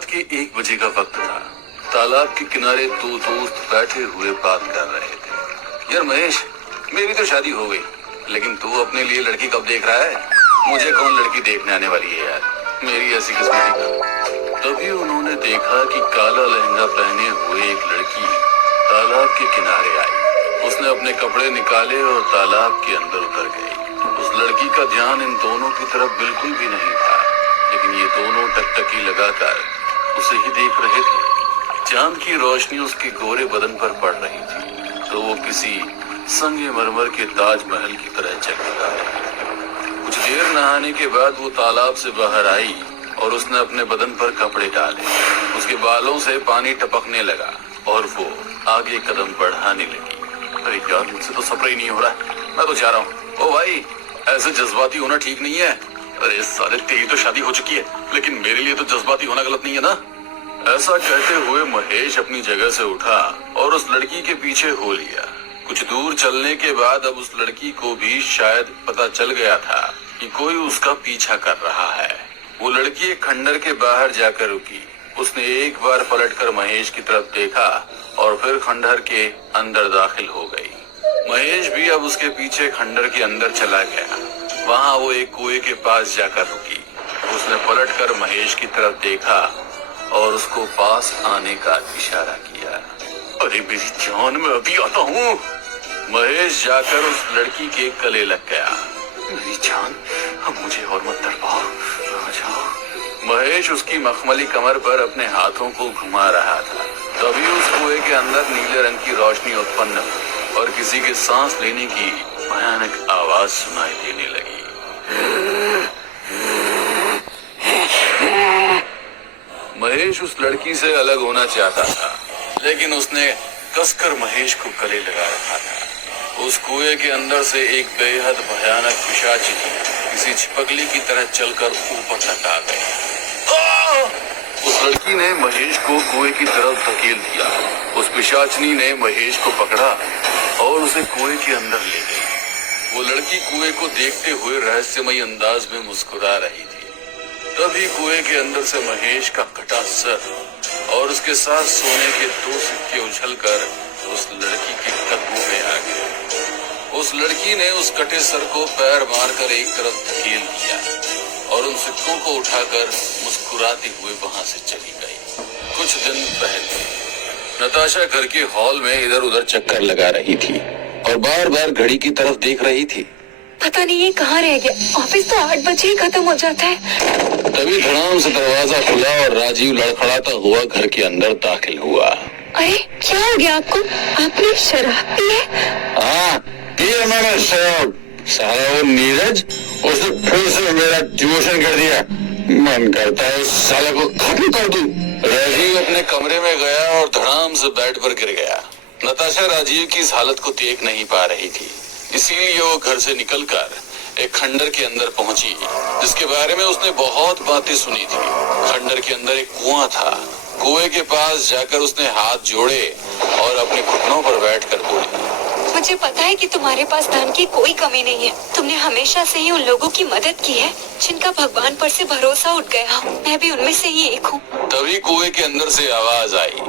रात के 1 बजे का वक्त था। तालाब के किनारे 2 दोस्त बैठे हुए बात कर रहे थे। यार महेश, मेरी तो शादी हो गई, लेकिन तू अपने लिए लड़की कब देख रहा है? मुझे कौन लड़की देखने आने वाली है यार, मेरी ऐसी किस्मत का। तभी उन्होंने देखा कि काला लहंगा पहने हुए एक लड़की तालाब के किनारे आई। उसने अपने कपड़े निकाले और तालाब के अंदर उतर गई। उस लड़की का ध्यान इन दोनों की तरफ बिल्कुल भी नहीं था, लेकिन ये दोनों टकटकी लगाकर उसे ही देख रहे थे। चांद की रोशनी उसके गोरे बदन पर पड़ रही थी, तो वो किसी संगमरमर के ताजमहल की तरह चमका रही। कुछ देर नहाने के बाद वो तालाब से बाहर आई और उसने अपने बदन पर कपड़े डाले। उसके बालों से पानी टपकने लगा और वो आगे कदम बढ़ाने लगी। अरे यार, मुझसे तो सब्र ही नहीं हो रहा, मैं तो जा रहा हूँ। ओ भाई, ऐसे जज्बाती होना ठीक नहीं है। अरे साले, तेरी तो शादी हो चुकी है, लेकिन मेरे लिए तो जज्बाती होना गलत नहीं है ना। ऐसा कहते हुए महेश अपनी जगह से उठा और उस लड़की के पीछे हो लिया। कुछ दूर चलने के बाद अब उस लड़की को भी शायद पता चल गया था कि कोई उसका पीछा कर रहा है। वो लड़की एक खंडर के बाहर जाकर रुकी। उसने एक बार पलटकर महेश की तरफ देखा और फिर खंडर के अंदर दाखिल हो गई। महेश भी अब उसके पीछे खंडर के अंदर चला गया। वहाँ वो एक कुएं के पास जाकर रुकी। उसने पलटकर महेश की तरफ देखा और उसको पास आने का इशारा किया। अरे मेरी जान, मैं अभी आता हूँ। महेश जाकर उस लड़की के गले लग गया। मेरी जान, अब मुझे और मत तड़पाओ, आ जाओ। महेश उसकी मखमली कमर पर अपने हाथों को घुमा रहा था। तभी उस कुएं के अंदर नीले रंग की रोशनी उत्पन्न हुई और किसी के सांस लेने की भयानक आवाज सुनाई देने लगी। महेश उस लड़की से अलग होना चाहता था, लेकिन उसने कसकर महेश को गले लगा रखा था। उस कुएं के अंदर से एक बेहद भयानक पिशाची किसी छिपकली की तरह चलकर ऊपर तक आ गई। उस लड़की ने महेश को कुएं की तरफ धकेल दिया। उस पिशाचनी ने महेश को पकड़ा और उसे कुएं के अंदर ले गई। वो लड़की कुएं को देखते हुए रहस्यमयी अंदाज में मुस्कुरा रही थी। तभी कुएं के अंदर से महेश का कटा सर और उसके साथ सोने के 2 सिक्के उछलकर उस लड़की के कदमों में आ गए। उस लड़की ने उस कटे सर को पैर मारकर एक तरफ धकेल दिया और उन सिक्कों को उठाकर मुस्कुराती हुए वहां से चली गई। कुछ दिन पहले नताशा घर के हॉल में इधर उधर चक्कर लगा रही थी और बार बार घड़ी की तरफ देख रही थी। पता नहीं ये कहाँ रह गया, ऑफिस तो 8 बजे ही खत्म हो जाता है। तभी धड़ाम से दरवाजा खुला और राजीव लड़खड़ाता हुआ घर के अंदर दाखिल हुआ। अरे क्या हो गया आपको? आपने शराब पी है? हाँ, पिया मैंने शराब। सारा वो नीरज, उसने फिर से मेरा ट्यूशन कर दिया। मन करता है उस साले को खत्म कर दूं। राजीव अपने कमरे में गया और धड़ाम से बेड पर गिर गया। नताशा राजीव की इस हालत को देख नहीं पा रही थी, इसीलिए वो घर से निकलकर एक खंडर के अंदर पहुंची, जिसके बारे में उसने बहुत बातें सुनी थी। खंडर के अंदर एक कुआं था। कुएं के पास जाकर उसने हाथ जोड़े और अपने घुटनों पर बैठकर बोली, मुझे पता है कि तुम्हारे पास धन की कोई कमी नहीं है। तुमने हमेशा से ही उन लोगों की मदद की है जिनका भगवान पर से भरोसा उठ गया। मैं भी उनमें से ही एक हूँ। तभी कुएं के अंदर से आवाज आई,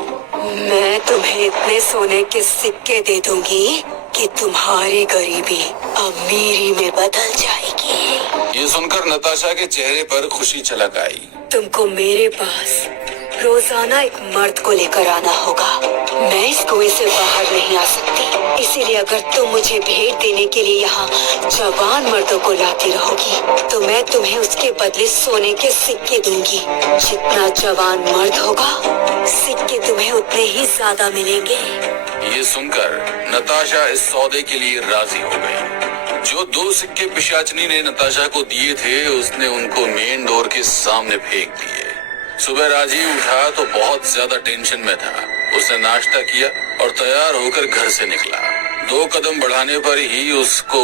मैं तुम्हें इतने सोने के सिक्के दे दूंगी कि तुम्हारी गरीबी अमीरी में बदल जाएगी। ये सुनकर नताशा के चेहरे पर खुशी छलक आई। तुमको मेरे पास रोजाना एक मर्द को लेकर आना होगा। मैं इस कुएं से बाहर नहीं आ सकती, इसीलिए अगर तुम मुझे भेंट देने के लिए यहाँ जवान मर्दों को लाती रहोगी तो मैं तुम्हें उसके बदले सोने के सिक्के दूंगी। जितना जवान मर्द होगा, सिक्के तुम्हें उतने ही ज्यादा मिलेंगे। ये सुनकर नताशा इस सौदे के लिए राजी हो गई। जो 2 सिक्के पिशाचनी ने नताशा को दिए थे, उसने उनको मेन डोर के सामने फेंक दिए। सुबह राजीव उठा तो बहुत ज्यादा टेंशन में था। उसने नाश्ता किया और तैयार होकर घर से निकला। 2 कदम बढ़ाने पर ही उसको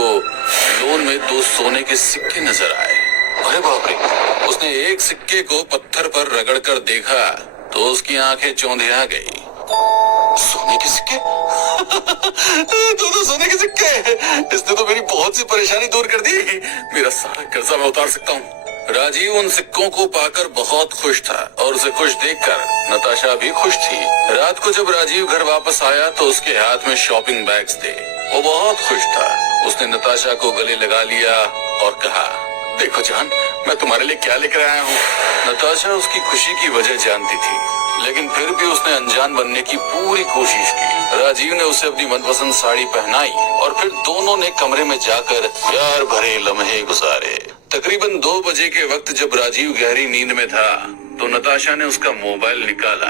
लोन में 2 सोने के सिक्के नजर आए। अरे बाप रे! उसने एक सिक्के को पत्थर पर रगड़कर देखा तो उसकी आंखें चौंधिया गई। सोने के सिक्के? 2 सोने के सिक्के! इसने तो मेरी बहुत सी परेशानी दूर कर दी। मेरा सारा कर्जा मैं उतार सकता हूँ। राजीव उन सिक्कों को पाकर बहुत खुश था और उसे खुश देखकर नताशा भी खुश थी। रात को जब राजीव घर वापस आया तो उसके हाथ में शॉपिंग बैग्स थे। वो बहुत खुश था। उसने नताशा को गले लगा लिया और कहा, देखो जान, मैं तुम्हारे लिए क्या लेकर आया हूँ। नताशा उसकी खुशी की वजह जानती थी, लेकिन फिर भी उसने अनजान बनने की पूरी कोशिश की। राजीव ने उसे अपनी मनपसंद साड़ी पहनाई और फिर दोनों ने कमरे में जाकर प्यार भरे लम्हे गुजारे। तकरीबन 2 बजे के वक्त जब राजीव गहरी नींद में था तो नताशा ने उसका मोबाइल निकाला।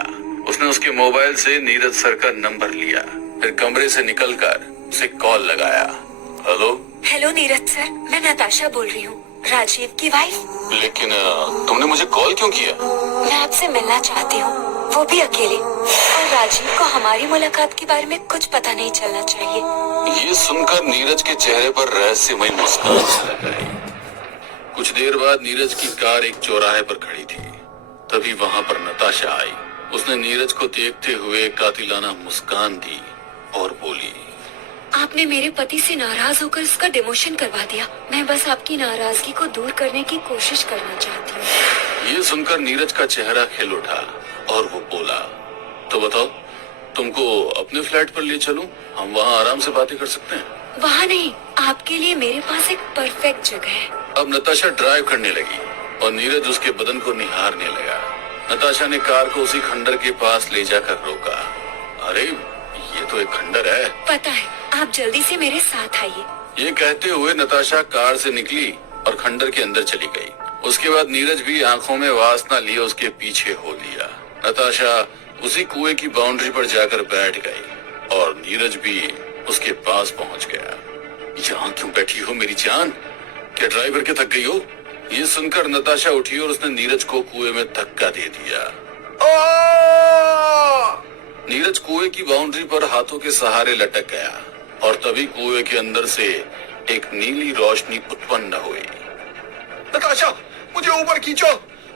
उसने उसके मोबाइल से नीरज सर का नंबर लिया, फिर कमरे से निकलकर उसे कॉल लगाया। हेलो। हेलो नीरज सर, मैं नताशा बोल रही हूँ, राजीव की वाइफ। लेकिन तुमने मुझे कॉल क्यों किया? मैं आपसे मिलना चाहती हूँ, वो भी अकेले, और राजीव को हमारी मुलाकात के बारे में कुछ पता नहीं चलना चाहिए। ये सुनकर नीरज के चेहरे पर रहस्यमय मुस्कान छलक आई। कुछ देर बाद नीरज की कार एक चौराहे पर खड़ी थी। तभी वहाँ पर नताशा आई। उसने नीरज को देखते हुए कातिलाना मुस्कान दी और बोली, आपने मेरे पति से नाराज होकर उसका डिमोशन करवा दिया। मैं बस आपकी नाराजगी को दूर करने की कोशिश करना चाहती हूँ। ये सुनकर नीरज का चेहरा खिल उठा और वो बोला, तो बताओ, तुमको अपने फ्लैट पर ले चलूं? हम वहाँ आराम से बातें कर सकते हैं। वहाँ नहीं, आपके लिए मेरे पास एक परफेक्ट जगह है। अब नताशा ड्राइव करने लगी और नीरज उसके बदन को निहारने लगा। नताशा ने कार को उसी खंडर के पास ले जाकर रोका। अरे, ये तो एक खंडर है। पता है, आप जल्दी से मेरे साथ आइए। ये कहते हुए नताशा कार से निकली और खंडर के अंदर चली गई। उसके बाद नीरज भी आंखों में वासना लिए उसके पीछे हो लिया। नताशा उसी कुएं की बाउंड्री पर जाकर बैठ गई और नीरज भी उसके पास पहुंच गया। यहाँ क्यों बैठी हो मेरी जान? क्या ड्राइवर के थक गई हो? ये सुनकर नताशा उठी और उसने नीरज को कुएं में धक्का दे दिया। नीरज कुएं की बाउंड्री पर हाथों के सहारे लटक गया और तभी कुएं के अंदर से एक नीली रोशनी उत्पन्न हुई। नताशा, मुझे ऊपर खींचो,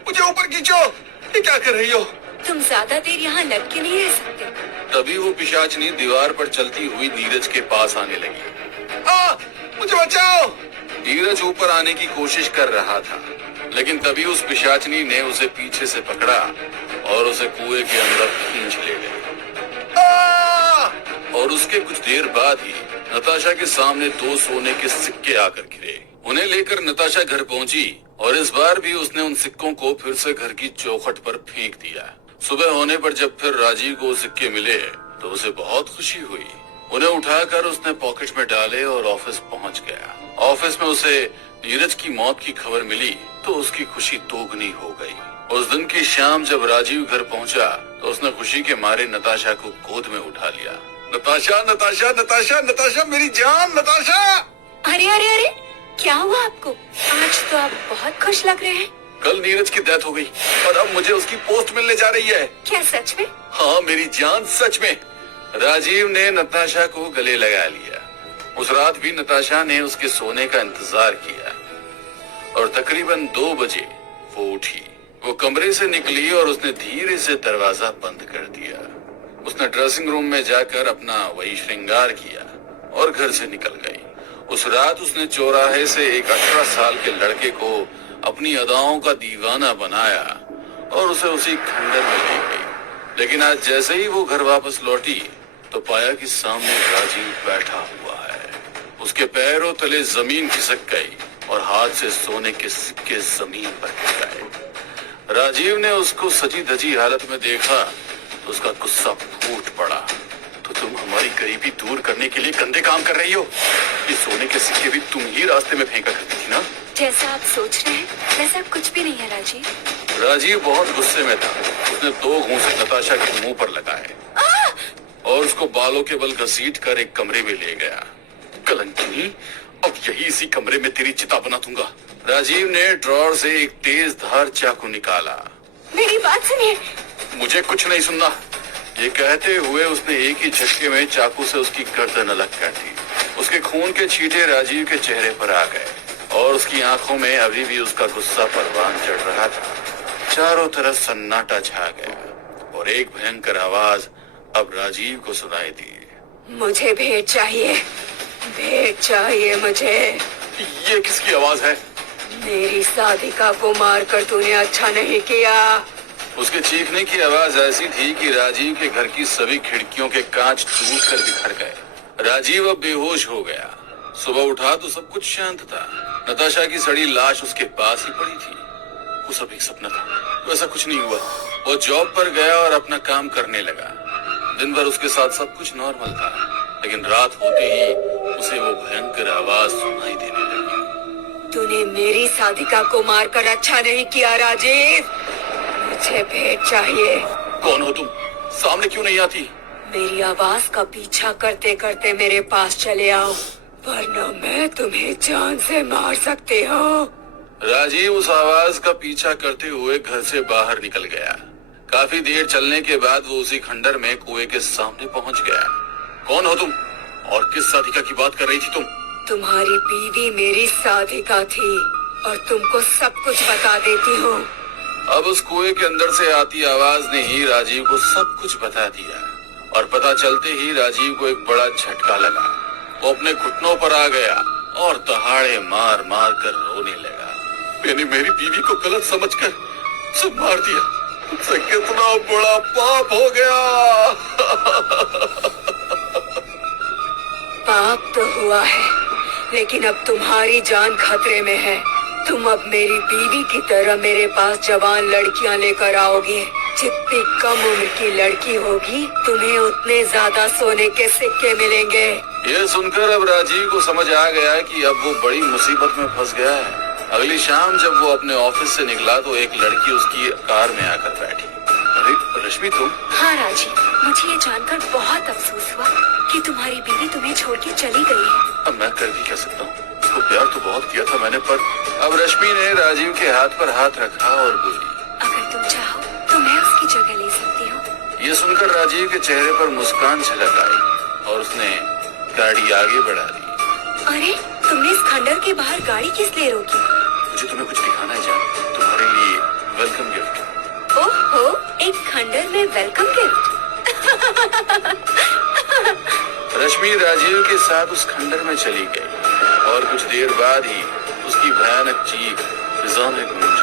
मुझे ऊपर खींचो। ये क्या कर रही हो? तुम ज्यादा देर यहाँ लटके नहीं रह सकते। तभी वो पिशाचनी दीवार पर चलती हुई नीरज के पास आने लगी। मुझे बचाओ! नीरज ऊपर आने की कोशिश कर रहा था, लेकिन तभी उस पिशाचनी ने उसे पीछे से पकड़ा और उसे कुएं के अंदर खींच ले गई। और उसके कुछ देर बाद ही नताशा के सामने 2 सोने के सिक्के आकर गिरे। उन्हें लेकर नताशा घर पहुंची और इस बार भी उसने उन सिक्कों को फिर से घर की चौखट पर फेंक दिया। सुबह होने पर जब फिर राजीव को सिक्के मिले तो उसे बहुत खुशी हुई। उन्हें उठाकर उसने पॉकेट में डाले और ऑफिस पहुंच गया। ऑफिस में उसे नीरज की मौत की खबर मिली तो उसकी खुशी दोगुनी हो गई। उस दिन की शाम जब राजीव घर पहुंचा तो उसने खुशी के मारे नताशा को गोद में उठा लिया। नताशा, नताशा, नताशा, नताशा, मेरी जान, नताशा! अरे अरे अरे, क्या हुआ आपको? आज तो आप बहुत खुश लग रहे हैं। कल नीरज की डेथ हो गई और अब मुझे उसकी पोस्ट मिलने जा रही है। क्या सच में? हाँ मेरी जान, सच में। राजीव ने नताशा को गले लगा लिया। उस रात भी नताशा ने उसके सोने का इंतजार किया और तकरीबन 2 बजे वो उठी। वो कमरे से निकली और उसने धीरे से दरवाजा बंद कर दिया। उसने ड्रेसिंग रूम में जाकर अपना वही श्रृंगार किया और घर से निकल गई। उस रात उसने चौराहे से एक 18 साल के लड़के को अपनी अदाओं का दीवाना बनाया और उसे उसी खंडर में ले गई। लेकिन आज जैसे ही वो घर वापस लौटी तो पाया कि सामने राजीव बैठा हुआ है। उसके पैरों तले जमीन खिसक गई और हाथ से सोने के सिक्के जमीन पर गिर गए। राजीव ने उसको सजी धजी हालत में देखा तो उसका गुस्सा फूट पड़ा। तो तुम हमारी गरीबी दूर करने के लिए गंदे काम कर रही हो? ये सोने के सिक्के भी तुम ही रास्ते में फेंका करती थी ना? जैसा आप सोच रहे हैं वैसा कुछ भी नहीं है राजीव। राजीव बहुत गुस्से में था। उसने 2 घूंसे नताशा के मुंह पर लगाए और उसको बालों के बल घसीट कर एक कमरे में ले गया। कलंकिनी, अब यही इसी कमरे में तेरी चिता बना दूंगा। राजीव ने ड्रॉर से एक तेज धार चाकू निकाला। मेरी बात सुनिए। मुझे कुछ नहीं सुनना। ये कहते हुए उसने एक ही झटके में चाकू से उसकी गर्दन अलग कर दी। उसके खून के छींटे राजीव के चेहरे पर आ गए और उसकी आंखों में अभी भी उसका गुस्सा परवान चढ़ रहा था। चारों तरफ सन्नाटा छा गया और एक भयंकर आवाज अब राजीव को सुनाई दी। मुझे भेंट चाहिए, भेंट चाहिए मुझे। ये किसकी आवाज है? मेरी साधिका को मारकर तूने अच्छा नहीं किया। उसके चीखने की आवाज ऐसी थी कि राजीव के घर की सभी खिड़कियों के कांच टूट कर बिखर गए। राजीव अब बेहोश हो गया। सुबह उठा तो सब कुछ शांत था। नताशा की सड़ी लाश उसके पास ही पड़ी थी। वो सब एक सपना था, वैसा कुछ नहीं हुआ। वो जॉब पर गया और अपना काम करने लगा। दिन भर उसके साथ सब कुछ नॉर्मल था, लेकिन रात होते ही उसे वो भयंकर आवाज सुनाई देने लगी। तूने मेरी साधिका को मारकर अच्छा नहीं किया राजीव। मुझे भेंट चाहिए। कौन हो तुम? सामने क्यों नहीं आती? मेरी आवाज का पीछा करते करते मेरे पास चले आओ, वरना मैं तुम्हें जान से मार सकती हूँ। राजीव उस आवाज का पीछा करते हुए घर से बाहर निकल गया। काफी देर चलने के बाद वो उसी खंडर में कुएं के सामने पहुंच गया। कौन हो तुम और किस साधिका की बात कर रही थी तुम? तुम्हारी बीवी मेरी साधिका थी और तुमको सब कुछ बता देती हूँ। अब उस कुएं के अंदर से आती आवाज ने ही राजीव को सब कुछ बता दिया, और पता चलते ही राजीव को एक बड़ा झटका लगा। वो अपने घुटनों पर आ गया और दहाड़े मार मार कर रोने लगा। मैंने मेरी बीवी को गलत समझकर सब मार दिया। मुझसे कितना बड़ा पाप हो गया। पाप तो हुआ है, लेकिन अब तुम्हारी जान खतरे में है। तुम अब मेरी बीवी की तरह मेरे पास जवान लड़कियां लेकर आओगे। जितनी कम उम्र की लड़की होगी, तुम्हें उतने ज्यादा सोने के सिक्के मिलेंगे। ये सुनकर अब राजीव को समझ आ गया कि अब वो बड़ी मुसीबत में फंस गया है। अगली शाम जब वो अपने ऑफिस से निकला तो एक लड़की उसकी कार में आकर बैठी। अरे रश्मि तुम? हाँ राजीव, मुझे ये जानकर बहुत अफसोस हुआ कि तुम्हारी बीवी तुम्हें छोड़ के चली गई है। अब मैं कर भी क्या सकता हूँ? उसको प्यार तो बहुत किया था मैंने, पर अब रश्मि ने राजीव के हाथ पर हाथ रखा और बोली, अगर तुम चाहो तो मैं उसकी जगह ले सकती हूँ। ये सुनकर राजीव के चेहरे पर मुस्कान झलक आई और उसने गाड़ी आगे बढ़ा दी। अरे तुमने इस खंडर के बाहर गाड़ी किस लिए रोकी? मुझे तुम्हें कुछ दिखाना है जान, तुम्हारे लिए वेलकम गिफ्ट। ओहो, एक खंडर में वेलकम गिफ्ट। रश्मि राजीव के साथ उस खंडर में चली गई और कुछ देर बाद ही उसकी भयानक चीख फिजा में गूंज